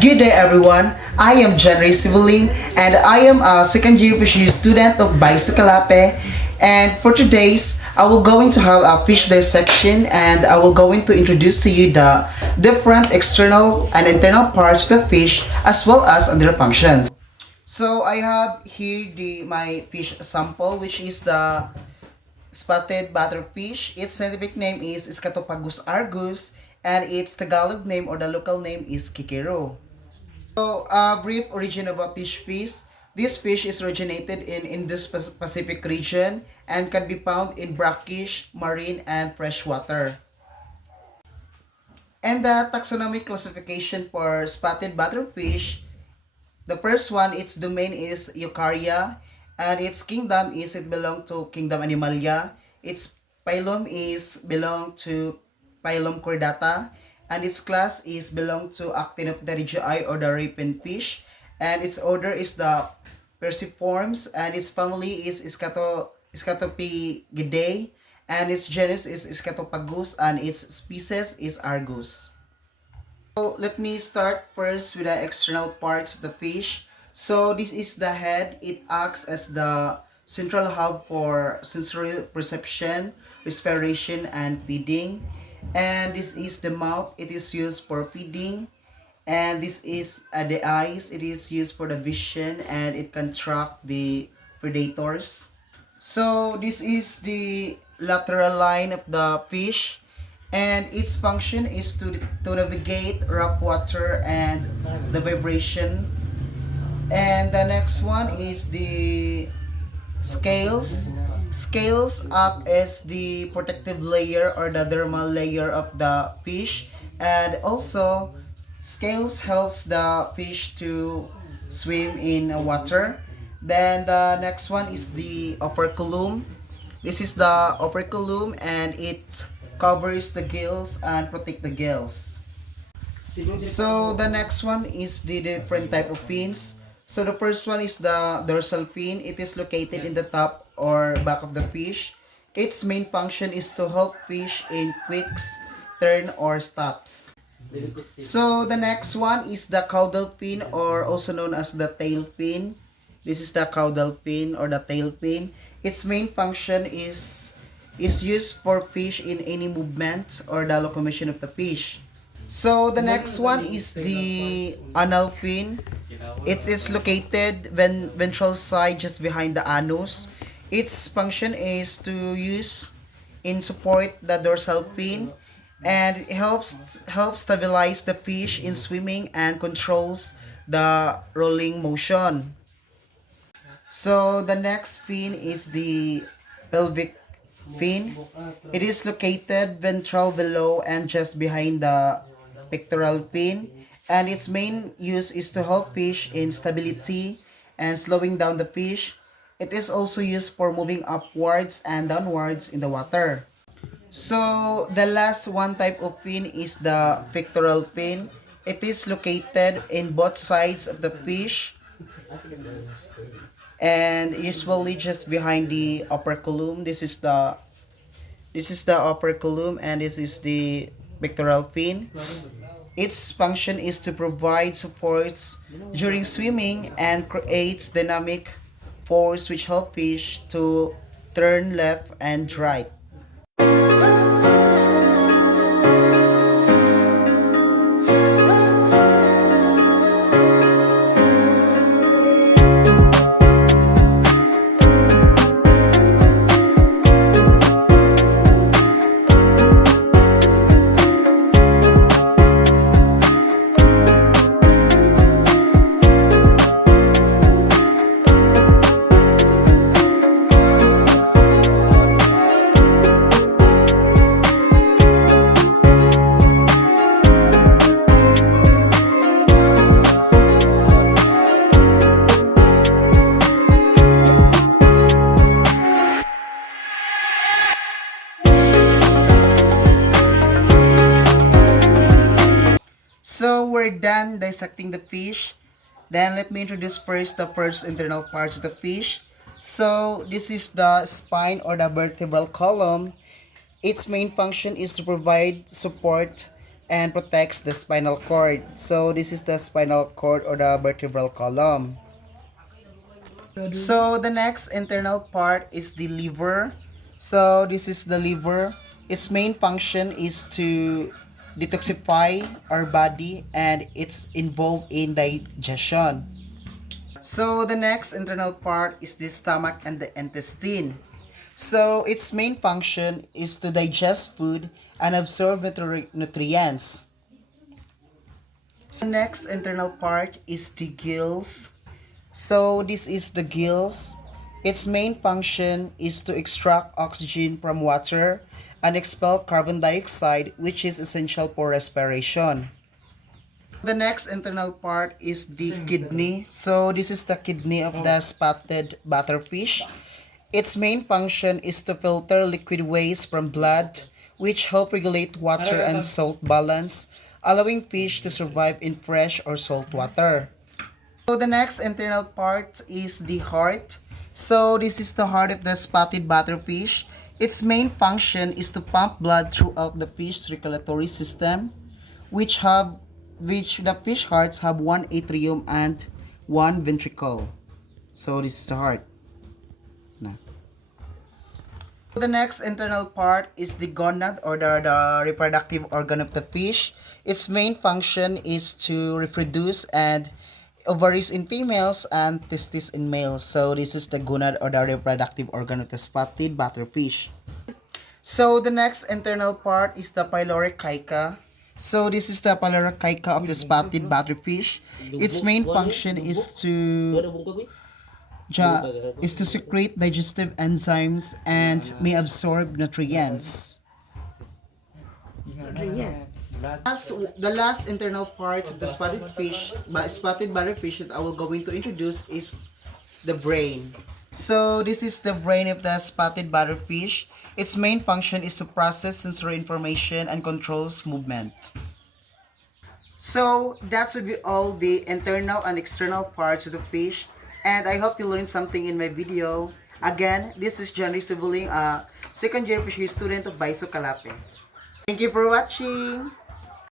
Good day everyone, I am John Ray Sibuling and I am a second year fisheries student of Baisakalape, and for today's I will going to have a fish dissection and I will going to introduce to you the different external and internal parts of the fish as well as other functions. So I have here my fish sample, which is the spotted butterfish. Its scientific name is Scatopagus argus and its Tagalog name or the local name is Kikiro. So, a brief origin about this fish. This fish is originated in Indo-Pacific region and can be found in brackish, marine, and freshwater. And the taxonomic classification for spotted butterfish, the first one, its domain is Eukarya, and its kingdom is it belong to kingdom Animalia. Its phylum is belong to phylum Chordata, and its class is belong to Actinopterygii or the rapine fish, and its order is the Perciformes, and its family is Scatopigidae, and its genus is Scatopagus, and its species is Argus. So let me start first with the external parts of the fish. So this is the head. It acts as the central hub for sensory perception, respiration, and feeding. And this is the mouth. It is used for feeding. And this is the eyes. It is used for the vision and it can track the predators. So this is the lateral line of the fish, and its function is to navigate rough water and the vibration. And the next one is the scales. Scales act as the protective layer or the dermal layer of the fish, and also scales helps the fish to swim in water. Then the next one is the operculum. This is the operculum and it covers the gills and protect the gills. So the next one is the different type of fins. So the first one is the dorsal fin. It is located in the top or back of the fish. Its main function is to help fish in quicks, turn or stops. So the next one is the caudal fin or also known as the tail fin. This is the caudal fin or the tail fin. Its main function is used for fish in any movement or the locomotion of the fish. So the next one is the anal fin. It is located ventral side just behind the anus. Its function is to use in support the dorsal fin, and it helps stabilize the fish in swimming and controls the rolling motion. So the next fin is the pelvic fin. It is located ventral below and just behind the pectoral fin, and its main use is to help fish in stability and slowing down the fish. It is also used for moving upwards and downwards in the water. So the last one type of fin is the pectoral fin. It is located in both sides of the fish and usually just behind the operculum. This is the operculum and this is the pectoral fin. Its function is to provide supports during swimming and creates dynamic force which help fish to turn left and right. So we're done dissecting the fish. Then let me introduce first the first internal parts of the fish. So this is the spine or the vertebral column. Its main function is to provide support and protects the spinal cord. So this is the spinal cord or the vertebral column. So the next internal part is the liver. So this is the liver. Its main function is to detoxify our body and it's involved in digestion. So the next internal part is the stomach and the intestine. So its main function is to digest food and absorb nutrients. So next internal part is the gills. So this is the gills. Its main function is to extract oxygen from water and expel carbon dioxide, which is essential for respiration. The next internal part is the kidney. So this is the kidney of the spotted butterfish. Its main function is to filter liquid waste from blood, which help regulate water and salt balance, allowing fish to survive in fresh or salt water. So the next internal part is the heart. So this is the heart of the spotted butterfish. Its main function is to pump blood throughout the fish circulatory system, which the fish hearts have one atrium and one ventricle. So this is the heart. Na. The next internal part is the gonad or the reproductive organ of the fish. Its main function is to reproduce and ovaries in females and testes in males. So this is the gonad or the reproductive organ of the spotted butterfish. So the next internal part is the pyloric caeca. So this is the pyloric caeca of the spotted butterfish. Its main function is to secrete digestive enzymes and may absorb nutrients. The last internal part of the spotted butterfish that I will going to introduce is the brain. So this is the brain of the spotted butterfish. Its main function is to process sensory information and controls movement. So that should be all the internal and external parts of the fish. And I hope you learned something in my video. Again, this is John Rizubuling, a second year fishery student of Baiso Calape. Thank you for watching!